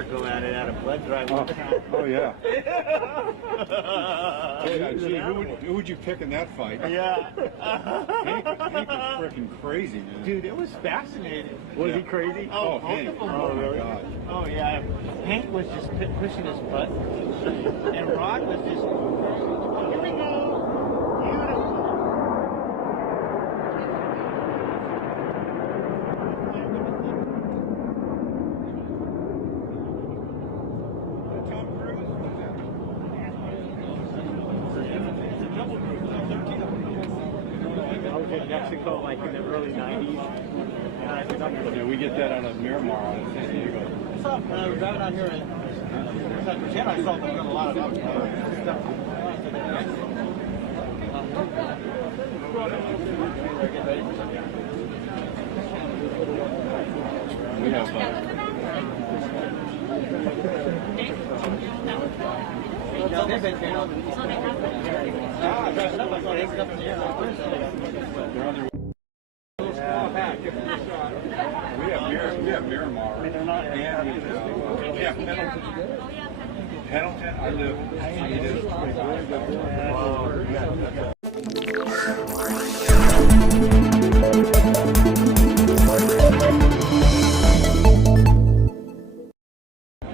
hour go at it out of blood drive. Oh yeah. Yeah, gee, who would you pick in that fight? Yeah. Hank was freaking crazy, man. Dude, it was fascinating. Was he crazy? Oh, Hank. Oh, really? my God. Oh, yeah. Hank was just pushing his butt. And Rod was just, here we go. Beautiful. In Mexico, like in the early 90s. Yeah, we get that out of Miramar out of San Diego. What's up? When I was driving out here in Sacramento, I saw them doing a lot of stuff. We have we have Miramar. And yeah, Pendleton. I live.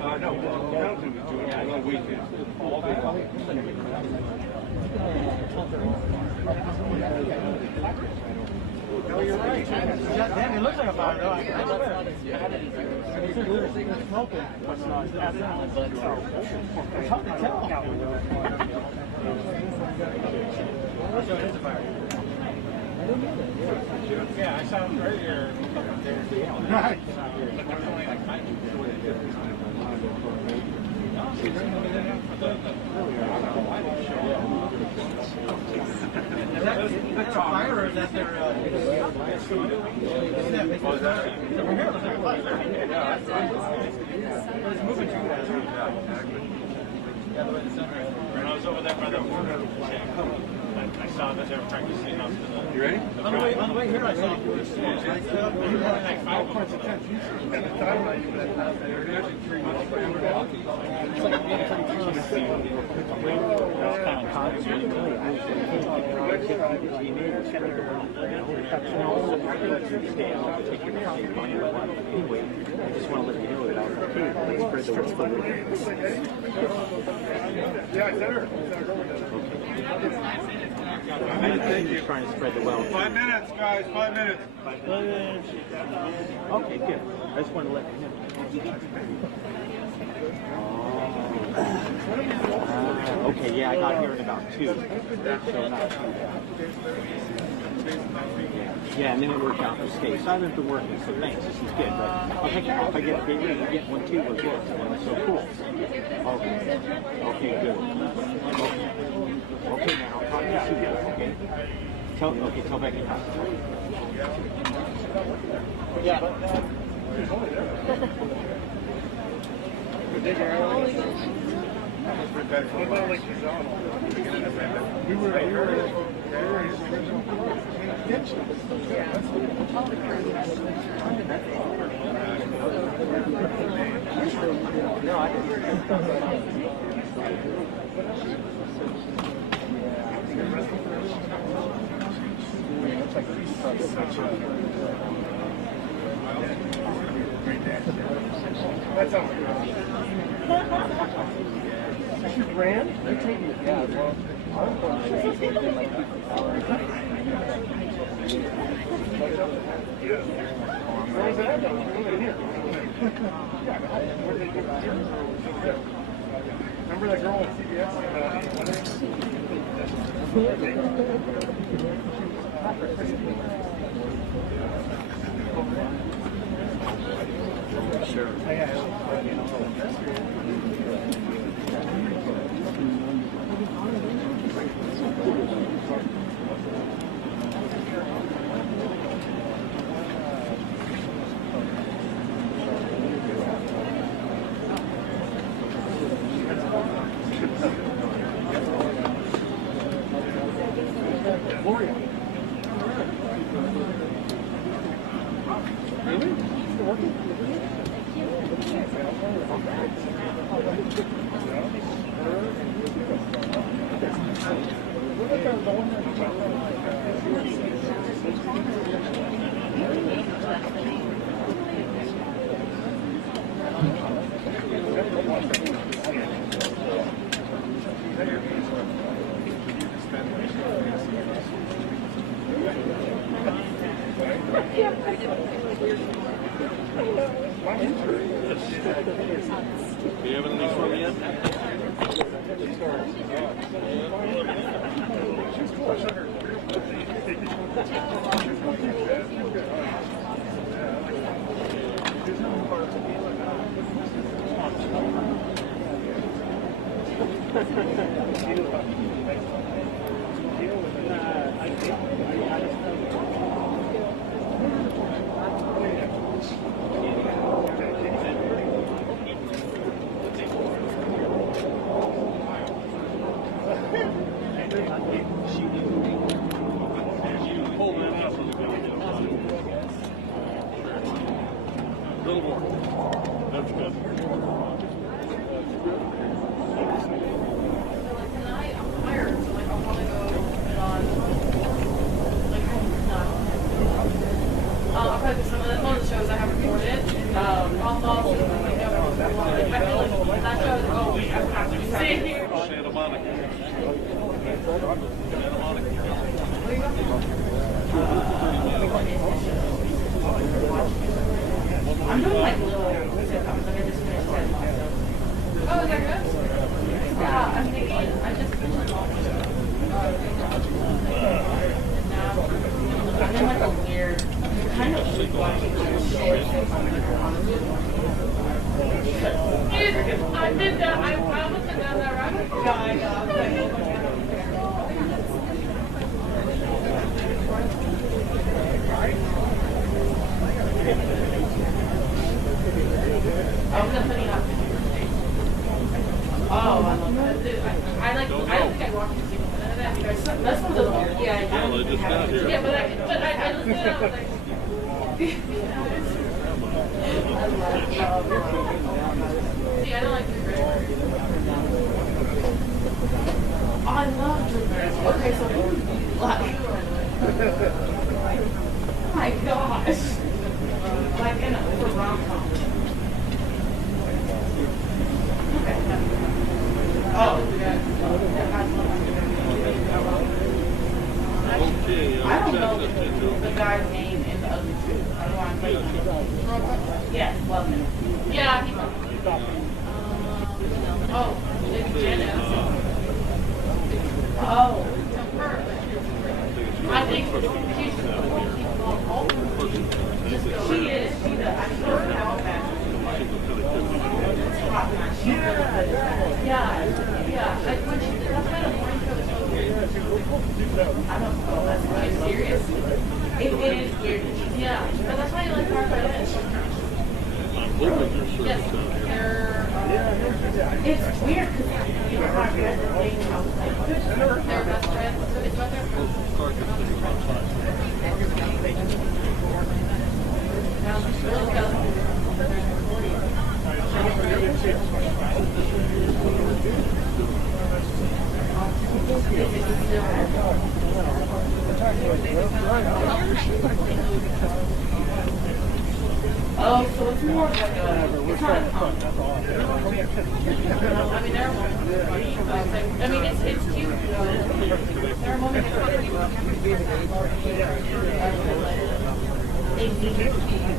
No, Pendleton was doing it on weekends all day long. No, you're right. Damn, it looks like a fire, though. I swear. Smoking. It's hard to tell. So it is a fire. Yeah, I saw him earlier. Right. Is that fire or is that their it's moving too fast. Yeah, the way the sun is. When I was over there by the border, I saw that they were practicing up to the... You ready? On the way here, I saw them doing like 5 points of 10. At the time, I knew that they were actually 3 months ago. It's like being pretty close. That's kind of concert. Anyway, I just want to let you know that I was okay. Let's spread the word. Yeah, it's better. Thank you. Trying to spread the wealth. 5 minutes, guys. 5 minutes. 5 minutes. Okay, good. I just want to let you know. Okay, yeah, I got here in about 2. So not too bad. Yeah, and then it worked out for skate. So I haven't been working, so thanks. This is good. But I'll take it. If I get a big ring, you get one too. We're good. So cool. Okay. Okay, good. Okay. Okay, man. I'll talk to you soon. Okay. Tell Becky. Yeah. We were no, I didn't. That sounds good. You ran? You're taking it. Yeah, well, I'm going to say they might keep the power. Where's that? Remember that girl on CBS? Sure. Really? Still working? Do you have anything for me yet? Pull that up from the a little more. That's good. I'll probably some of one of the shows I have recorded. Holtville, I feel like that show is always I have to sit here. Santa Monica. Santa Monica. I'm doing like little sitcoms. Like I just finished it. Oh, is that good? Yeah, I'm thinking. I just finished I'm in like a weird, kind of watching shit. I did that. I almost went down that rabbit hole. Yeah, I know. I was definitely not. Oh, I love that. I don't think I watched a single minute of that because that's one of those weird. Yeah, Well, they just got here. yeah, but I listened to it. I was like. See, I don't like Drew Barrymore. Oh, I love Drew Barrymore. Okay, so oh my gosh. Like in a rom-com. Okay. Oh, yeah. Okay, I don't know the guy's name in the other two. I don't want to play. Yes, love him. Yeah, he's oh, maybe Jenna. Oh, I think she's she is. She's a. I don't know how bad. Yeah. Like when she did that kind of morning show. I don't know. That's kind of serious. It is weird. Yeah, but that's why you like Mark Redden. Yes, it's weird because you know Mark Redden thing. I was like, they're best friends. So it's about their Oh, so it's more of like a, it's not a pump. I mean, they're I mean, it's cute. They're a moment they need to be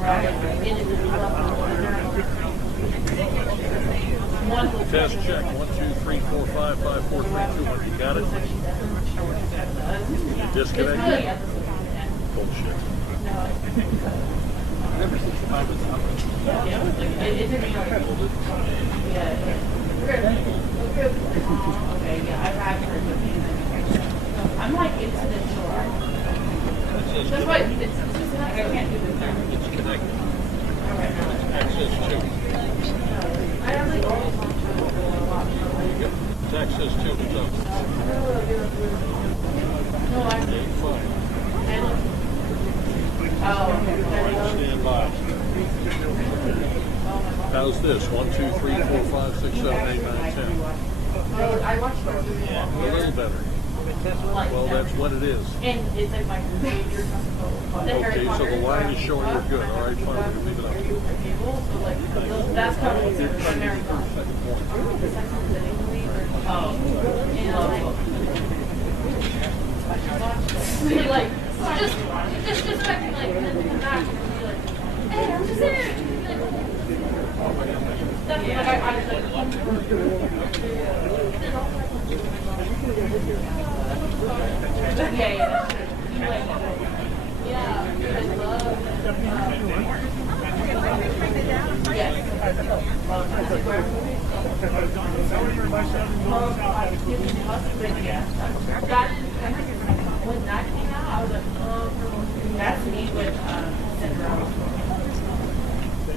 right in Test check. 1, 2, 3, 4, 5, 5, 4, 3, 2, 1. You got it? You disconnected? Bullshit. Never seen time with something. It took me okay, yeah, I've heard I'm like incident sure. That's why I can't do this now. It's connected. Okay. Access 2. I don't like always want to It's access 2. It's up. No, I Fine. Oh, Stand by. How's this? 1, 2, 3, 4, 5, 6, 7, 8, 9, 10. I watched it. A little better. Well, that's what it is. And it's like my favorite. Okay, so the line is showing you're good. All right, fine, we can leave it up. So like, that's kind of You're trying to get American. your second point. Like, just expecting like him to come back and be like, hey, I'm just here. Like, I just like, yeah. Yeah, I love yes. When that came out, I was like, that's me with Syndrome.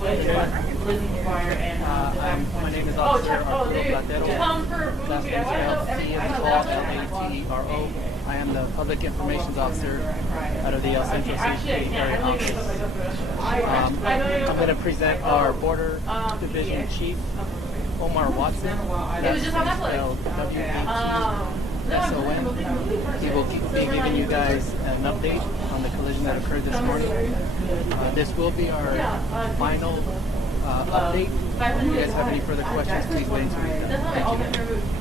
With Lizzie McGuire and My name is oh, Officer there you Arturo go. Come for Last name is L-A-T-E-R-O. I am the Public Information Officer out of the El Centro CHP area office. I'm going to present our Border Division Chief, Omar Watson. It was just on Netflix. W-A-T-S-O-N. He will be giving you guys an update on the collision that occurred this morning. This will be our final update. If you guys have any further questions, please wait until we That's one of my all-time favorite movies.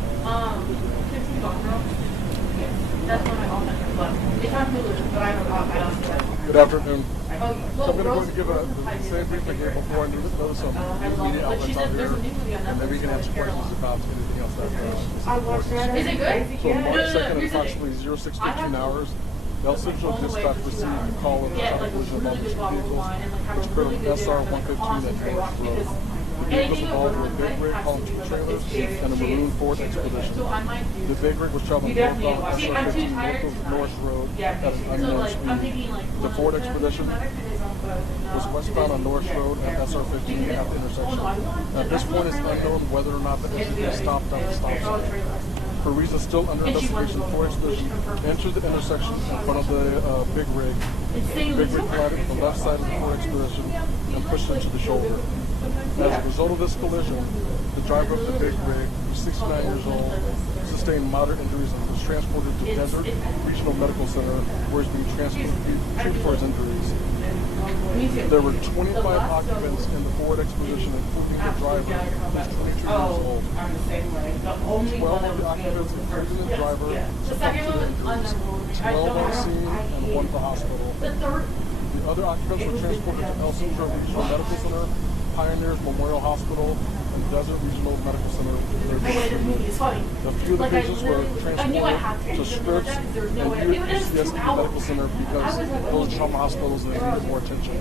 That's one of my all-time favorite books. It's on Hulu, but I don't. Good afternoon. Oh, So I'm going to give the same brief I gave before and those some media outlets out here, and then we can answer questions about anything else that Is it good? So March 2nd at approximately 06:15 hours, El Centro Dispatch received a call of a traffic collision involving two vehicles, which occurred on SR 115 at Norris Road. The vehicles involved were a big rig hauling 2 trailers and a maroon Ford Expedition. The big rig was traveling northbound on SR 15 north of Norris Road at an unknown speed. The Ford Expedition was westbound on Norris Road at SR 15 at the intersection. At this point, it's unknown whether or not the SUV stopped at the stop sign. For reasons still under investigation, the Ford Expedition entered the intersection in front of the big rig. The big rig collided with the left side of the Ford Expedition and pushed into the shoulder. As a result of this collision, the driver of the big rig, who's 69 years old, sustained moderate injuries and was transported to Desert Regional Medical Center, where he's being treated for his injuries. There were 25 occupants in the Ford Expedition, including the driver, who's 22 years old. 12 of the occupants, including the driver, succumbed to their injuries. 12 on scene and 1 at the hospital. The other occupants were transported to El Centro Regional Medical Center, Pioneers Memorial Hospital, and Desert Regional Medical Center. A few of the patients were transported to Scripps and UCSD Medical Center because those trauma hospitals that needed more attention.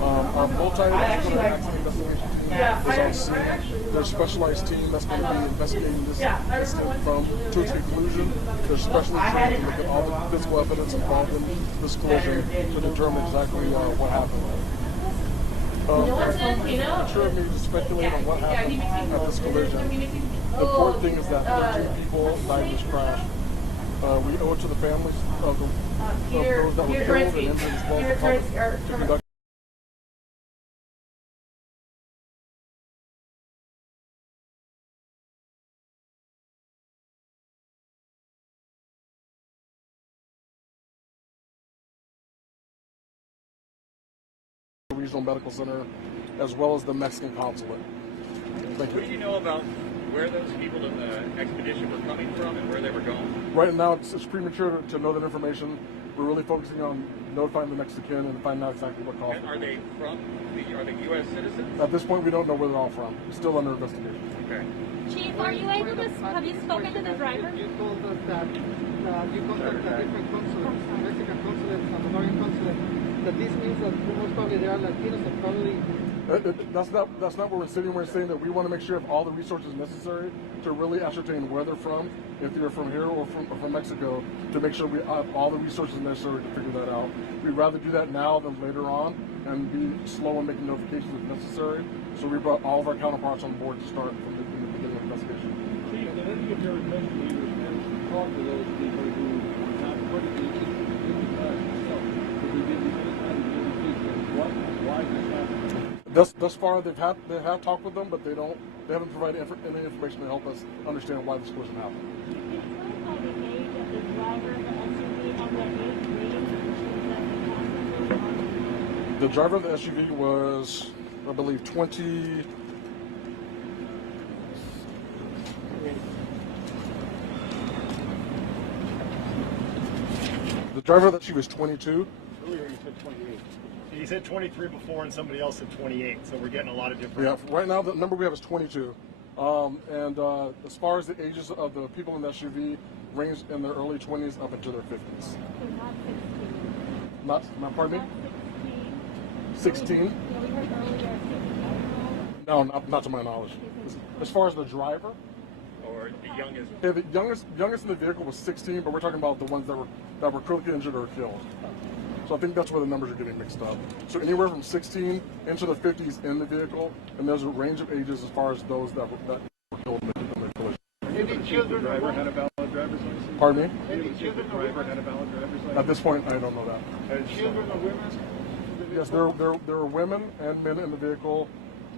Our multi-disciplinary accident investigation team is on scene. There's a specialized team that's going to be investigating this incident to its conclusion. They're specially trained to look at all the physical evidence involved in this collision to determine exactly what happened. I'm sure of me to speculate on what happened at this collision. The important thing is that 13 people died in this crash. We owe it to the families of those that were killed and injured as well as the public to conduct Regional Medical Center, as well as the Mexican consulate. Thank you. What do you know about where those people in the expedition were coming from and where they were going? Right now, it's premature to know that information. We're really focusing on notifying the Mexican and finding out exactly what caused it. Are they U.S. citizens? At this point, we don't know where they're all from. It's still under investigation. Okay. Chief, are you able to, have you spoken to the driver? You told us that you contacted different consulates, Mexican consulates, Salvadorian consulates, that this means that most probably they are Latinos and probably... That's not what we're sitting. We're saying that we want to make sure we have all the resources necessary to really ascertain where they're from, if they're from here or from Mexico, to make sure we have all the resources necessary to figure that out. We'd rather do that now than later on and be slow in making notifications if necessary. So we brought all of our counterparts on board to start from the beginning of the investigation. Chief, did any of your investigators manage to talk to those people who were not critically interested in the crash itself? Did we give you any kind of indication of why this happened? Thus far, they have talked with them, but they haven't provided any information to help us understand why this collision happened. The driver of the SUV was, I believe, 20. The driver that she was 22. Earlier you said 28. You said 23 before, and somebody else said 28. So we're getting a lot of different. Yeah, right now the number we have is 22. As far as the ages of the people in the SUV, range in their early 20s up into their 50s. Not pardon me? 16? No, not to my knowledge. As far as the driver? Or the youngest? Yeah, the youngest in the vehicle was 16, but we're talking about the ones that were critically injured or killed. So I think that's where the numbers are getting mixed up. So anywhere from 16 into the 50s in the vehicle, and there's a range of ages as far as those that were killed in the collision. Any children? The driver had a valid driver's license. Pardon me? Any children? The driver had a valid driver's license. At this point, I don't know that. Children or women? Yes, there are women and men in the vehicle,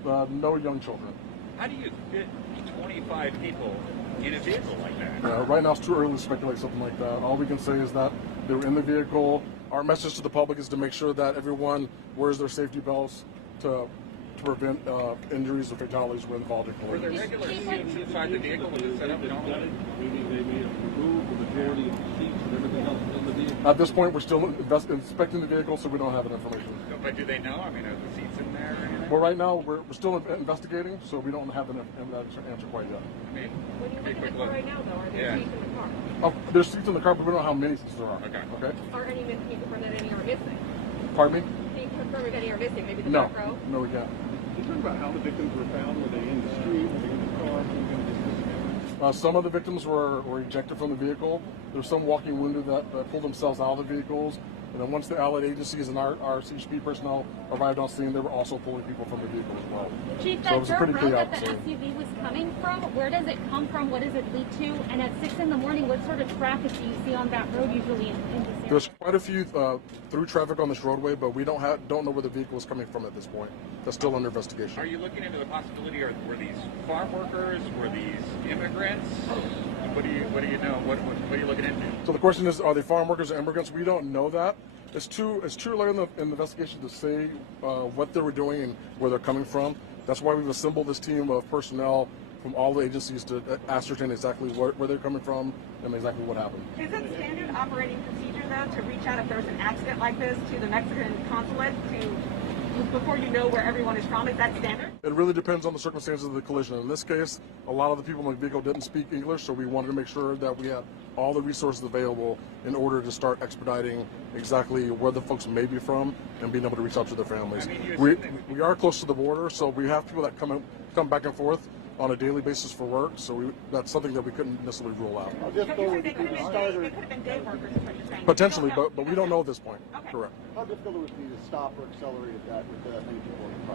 no young children. How do you fit 25 people in a vehicle like that? Right now, it's too early to speculate something like that. All we can say is that they were in the vehicle. Our message to the public is to make sure that everyone wears their safety belts to prevent injuries or fatalities when involved in Were there collisions. regular seats inside the vehicle when it set up? At this point, we're still inspecting the vehicle, so we don't have that information. But do they know? I mean, are the seats in there or anything? Well, right now, we're still investigating, so we don't have that answer quite yet. I mean, When you look at quick the car look. right now, though, are there Yeah. seats in the car? Oh, there's seats in the car, but we don't know how many seats there are. Okay. Are any, can you confirm that any are missing? Pardon me? Can you confirm if any are missing? Maybe the No. back row? No, we can't. Can you talk about how the victims were found? Were they in the street? Were they in the car? Some of the victims were ejected from the vehicle. There's some walking wounded that pulled themselves out of the vehicles. And then once the allied agencies and our CHP personnel arrived on scene, they were also pulling people from the vehicle as well. Chief, So it that was a dirt pretty road clear that the outside. SUV was coming from, where does it come from? What does it lead to? And at 6 in the morning, what sort of traffic do you see on that road usually in this area? There's quite a few through traffic on this roadway, but we don't know where the vehicle is coming from at this point. That's still under investigation. Are you looking into the possibility, or were these farm workers? Were these immigrants? What do you know? What are you looking into? So the question is, are they farm workers or immigrants? We don't know that. It's too early in the investigation to say what they were doing and where they're coming from. That's why we've assembled this team of personnel from all the agencies to ascertain exactly where they're coming from and exactly what happened. Is it standard operating procedure, though, to reach out if there's an accident like this to the Mexican consulate before you know where everyone is from? Is that standard? It really depends on the circumstances of the collision. In this case, a lot of the people in the vehicle didn't speak English, so we wanted to make sure that we had all the resources available in order to start expediting exactly where the folks may be from and being able to reach out to their families. We are close to the border, so we have people that come back and forth on a daily basis for work, so that's something that we couldn't necessarily rule out. So you said they could have been day workers, is what you're saying. Potentially, but we don't know at this point. Okay. Correct. How difficult would it be to stop or accelerate that with many people in the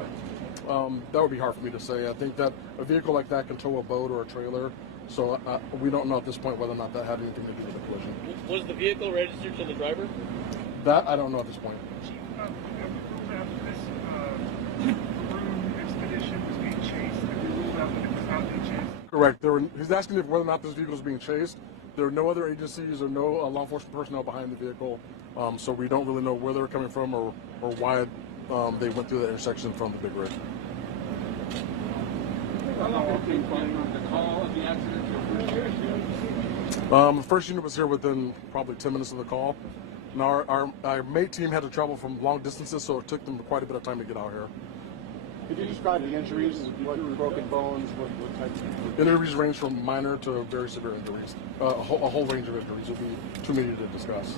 car? That would be hard for me to say. I think that a vehicle like that can tow a boat or a trailer, so we don't know at this point whether or not that had anything to do with the collision. Was the vehicle registered to the driver? That I don't know at this point. Correct. He's asking if whether or not this vehicle is being chased. There are no other agencies or no law enforcement personnel behind the vehicle, so we don't really know where they're coming from or why they went through the intersection from the big rig. How long did it take from the call of the accident to the first unit? The first unit was here within probably 10 minutes of the call. Now our mate team had to travel from long distances, so it took them quite a bit of time to get out here. Could you describe the injuries? What broken bones? What type of Injuries range from minor to very severe injuries. A whole range of injuries would be too many to discuss.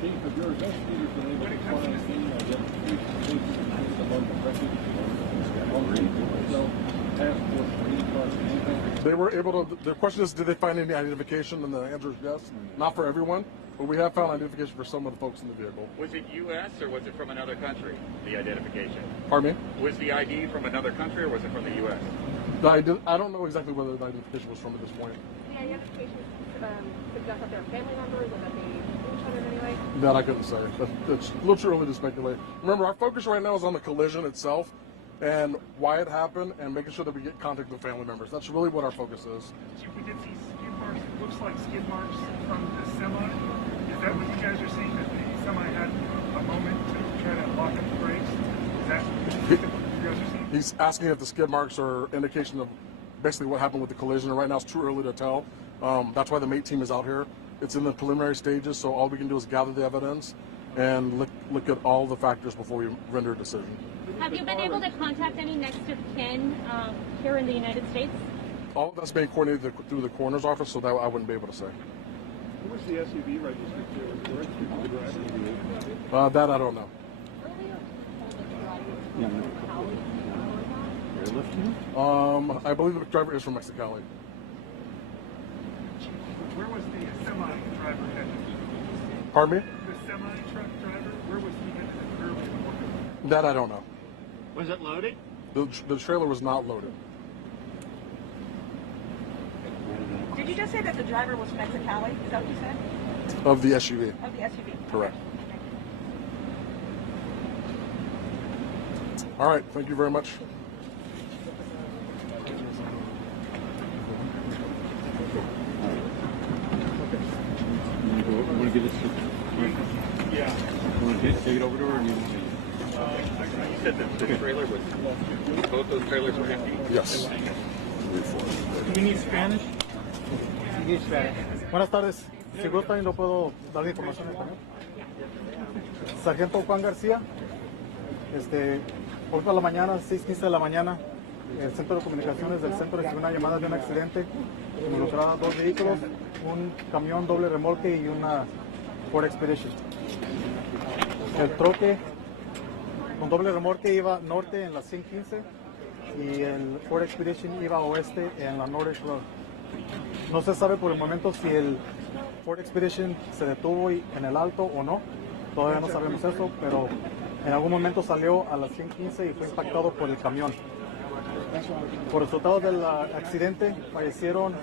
Chief, if your investigators been able to find any identification among the wreckage or anything, so task force or any cars, anything? They were able to. The question is, did they find any identification? And the answer is yes. Not for everyone, but we have found identification for some of the folks in the vehicle. Was it U.S. or was it from another country, the identification? Pardon me? Was the ID from another country or was it from the U.S.? I don't know exactly whether the identification was from at this point. The identification suggest that they're family members or that they knew each other in any way? That I couldn't say. It's a little too early to speculate. Remember, our focus right now is on the collision itself. and why it happened, and making sure that we get contact with family members. That's really what our focus is. We did see skid marks. It looks like skid marks from the semi. Is that what you guys are seeing? That the semi had a moment to try to lock up the brakes? Is that what you guys are seeing? He's asking if the skid marks are indication of basically what happened with the collision. And right now, it's too early to tell. That's why the MATE team is out here. It's in the preliminary stages, so all we can do is gather the evidence and look at all the factors before we render a decision. Have you been able to contact any next of kin here in the United States? All of that's being coordinated through the coroner's office, so that I wouldn't be able to say. Who was the SUV registered to? Was it registered to the driver? That I don't know. I believe the driver is from Mexicali. Where was the semi driver headed? Pardon me? The semi truck driver, where was he headed early in the morning? That I don't know. Was it loaded? The trailer was not loaded. Did you just say that the driver was Mexicali? Is that what you said? Of the SUV. Of the SUV. Correct. All right. Thank you very much. Want to give this? Yeah. Want to take it over to her, or do you want me? You said that the trailer was, both those trailers were empty? Yes. You need Spanish? Buenas tardes. Si gustan, no puedo dar información en español. Sargento Juan García. Hoy por la mañana, 6:15 de la mañana, el centro de comunicaciones del centro recibió una llamada de un accidente que involucraba 2 vehículos, un camión doble remolque y una Ford Expedition. El troque con doble remolque iba norte en la 115 y el Ford Expedition iba oeste en la Nordic Road. No se sabe por el momento si el Ford Expedition se detuvo en el alto o no. Todavía no sabemos eso, pero en algún momento salió a las 115 y fue impactado por el camión. Por resultado del accidente fallecieron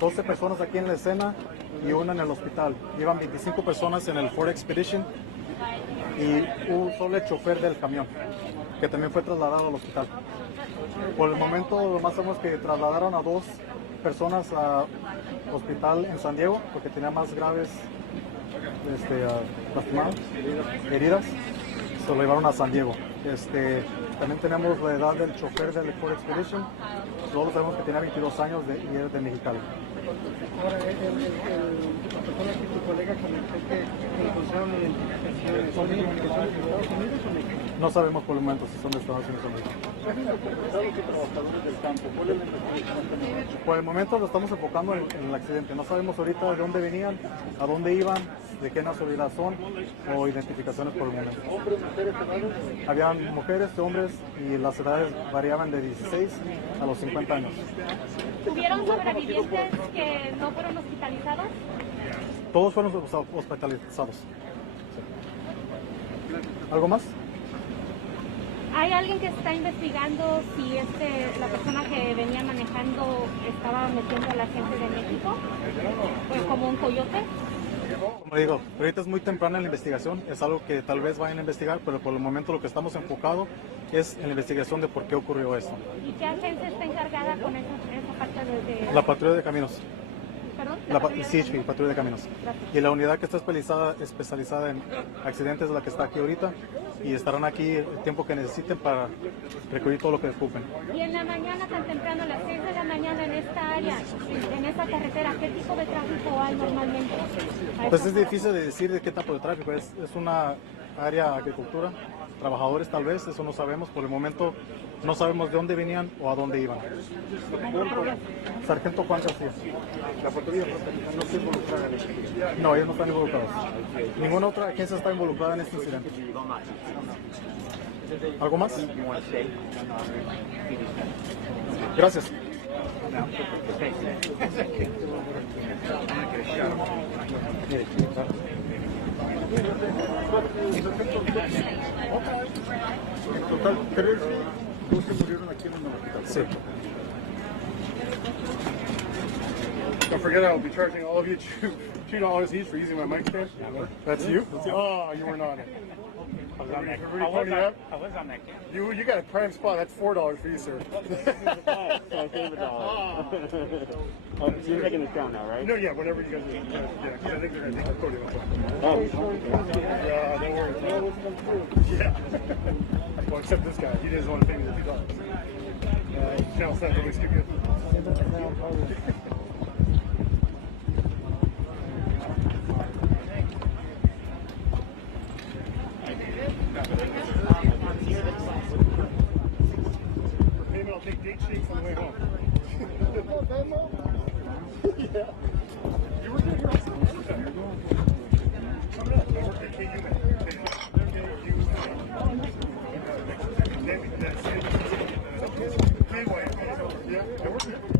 12 personas aquí en la escena y una en el hospital. Iban 25 personas en el Ford Expedition y solo el chofer del camión, que también fue trasladado al hospital. Por el momento, más sabemos que trasladaron a 2 personas al hospital en San Diego porque tenían más graves lastimados, heridas. Se lo llevaron a San Diego. También tenemos la edad del chofer del Ford Expedition. Solo sabemos que tenía 22 años y era de Mexicali. Ahora, la persona que tu colega comentó que encontraron identificaciones, ¿son de Estados Unidos o México? No sabemos por el momento si son de Estados Unidos o México. Por el momento lo estamos enfocando en el accidente. No sabemos ahorita de dónde venían, a dónde iban, de qué nacionalidad son o identificaciones por el momento. Habían mujeres, hombres y las edades variaban de 16 a los 50 años. ¿Hubieron sobrevivientes que no fueron hospitalizados? Todos fueron hospitalizados. ¿Algo más? ¿Hay alguien que está investigando si la persona que venía manejando estaba metiendo a la gente de México? ¿Pues como un coyote? Como digo, ahorita es muy temprana la investigación, es algo que tal vez vayan a investigar, pero por el momento lo que estamos enfocados es en la investigación de por qué ocurrió esto. ¿Y qué agencia está encargada con esa parte de...? La patrulla de caminos. ¿Perdón? La CHP, patrulla de caminos. Gracias. Y la unidad que está especializada en accidentes es la que está aquí ahorita y estarán aquí el tiempo que necesiten para recoger todo lo que ocupen. Y en la mañana, tan temprano, a las 6 de la mañana, en esta área, en esta carretera, ¿qué tipo de tráfico hay normalmente? Pues es difícil de decir de qué tipo de tráfico, es una área de agricultura, trabajadores tal vez, eso no sabemos, por el momento no sabemos de dónde venían o a dónde iban. Sargento Juan García. La patrulla no se involucrada en esto. No, ellos no están involucrados. Ninguna otra agencia está involucrada en este incidente. ¿Algo más? Gracias. En total, 13, 12 murieron aquí en el hospital. Sí. Don't forget, I'll be charging all of you $2 each for using my mic stand. That's you? Oh, you were not. Everybody I pony up? was on that camp. You got a prime spot. That's $4 for you, sir. So I save $1. Oh, you're taking this down now, right? No, yeah, whenever you guys are. Yeah, I think they're going to take the podium up. Oh, Yeah, don't worry. Yeah. Well, except this guy. He doesn't want to pay me the $2. Channel 7 always too good. For payment, I'll take date sheets on the way home. Yeah. You were here also? Coming up. I worked at KU, man. Yeah, I worked here.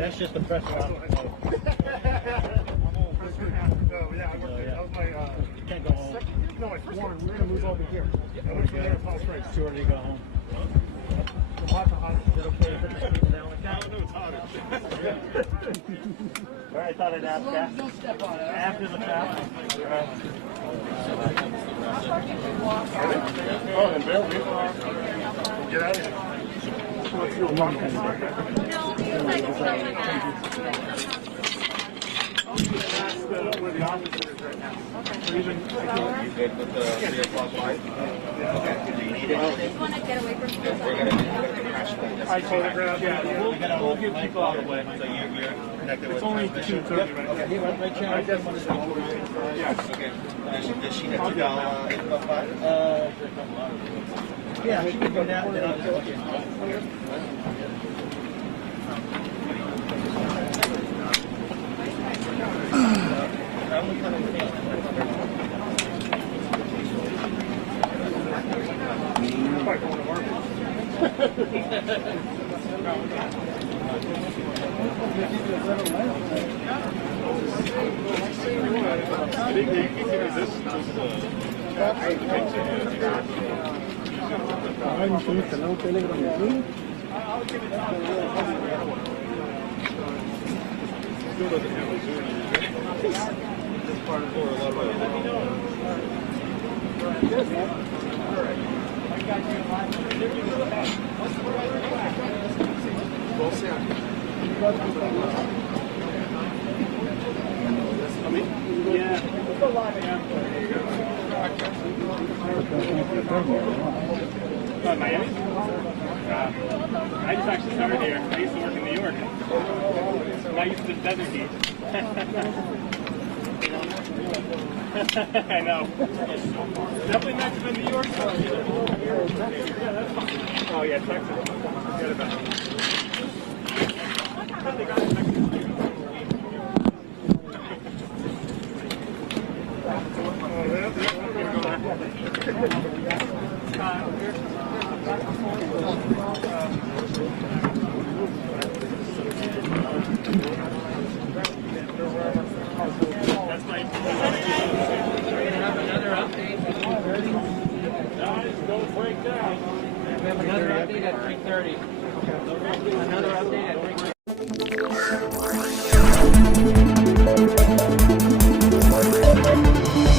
that's just the pressure on. No, yeah, I worked there. That was my, Can't go home. no, my first one. We're going to lose over here. I went from there to Palm Springs. Too early to go home. Is it okay to put the speed down like that? No, it's hotter. All right, I thought I'd ask that. After the fact. Oh, then Bill, get out of here. Where the office is right now. You good with the 3 o'clock light? I photographed. We'll get people out of the way. So you're connected with. It's only 2:30 right now. I guess Okay. Does she have to go? Yeah, she can go down. Then I'll go. Miami? I just actually started here. I used to work in New York. And I used to desert heat. I know. Definitely nice to be in New York. Yeah, that's fine. Oh yeah, Texas. Forget about it. Another update at 3:30.